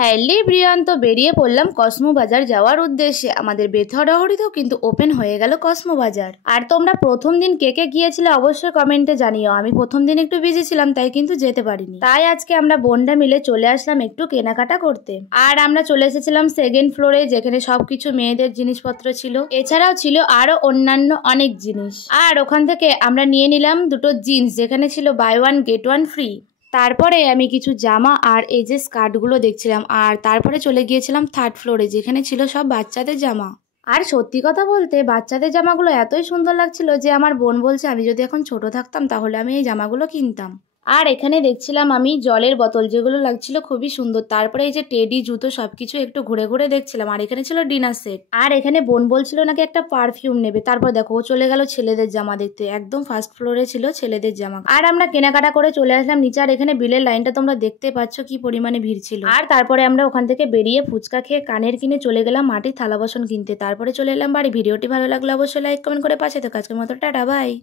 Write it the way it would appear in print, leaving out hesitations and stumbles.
Hello everyone, তো বেরিয়ে পড়লাম কসমো বাজার যাওয়ার উদ্দেশ্যে। আমাদের বেথরহরিতেও কিন্তু ওপেন হয়ে গেল কসমো বাজার। আর তোমরা প্রথম দিন কে কে গিয়েছিলে অবশ্যই কমেন্টে জানিও। আমি প্রথম দিন একটু বিজি ছিলাম, তাই কিন্তু যেতে পারিনি। তাই আজকে আমরা বোনরা মিলে চলে আসলাম একটু কেনাকাটা করতে। আর আমরা চলে এসেছিলাম সেকেন্ড ফ্লোরে, যেখানে সবকিছু মেয়েদের জিনিসপত্র ছিল। এছাড়াও ছিল আরো অন্যান্য অনেক জিনিস। আর ওখান থেকে আমরা নিয়ে নিলাম দুটো জিন্স, যেখানে ছিল buy one get one free. তারপরে আমি কিছু জামা আর এই যে স্কার্টগুলো দেখছিলাম। আর তারপরে চলে গিয়েছিলাম থার্ড ফ্লোরে, যেখানে ছিল সব বাচ্চাদের জামা। আর সত্যি কথা বলতে বাচ্চাদের জামাগুলো এতই সুন্দর লাগছিল যে আমার বোন বলছে আমি যদি এখন ছোট থাকতাম তাহলে আমি এই জামাগুলো কিনতাম। আর এখানে দেখছিলাম আমি জলের বোতল, যেগুলো লাগছিল খুবই সুন্দর। তারপরে এই যে টেডি, জুতো সবকিছু একটু ঘুরে ঘুরে দেখছিলাম। আর এখানে ছিল ডিনার সেট। আর এখানে বোন বলছিল নাকি একটা পারফিউম নেবে। তারপর দেখো ও চলে গেল ছেলেদের জামা দেখতে। একদম ফার্স্ট ফ্লোরে ছিল ছেলেদের জামা। আর আমরা কেনাকাটা করে চলে আসলাম নিচে। আর এখানে বিলের লাইনটা তোমরা দেখতে পাচ্ছ কি পরিমাণে ভিড় ছিল। আর তারপরে আমরা ওখান থেকে বেরিয়ে ফুচকা খেয়ে কানের কিনে চলে গেলাম মাটির থালা বাসন কিনতে। তারপরে চলে এলাম বাড়ি। ভিডিওটি ভালো লাগলে অবশ্যই লাইক কমেন্ট করে পাশে থেকো। আজকের মতো টাটা, বাই।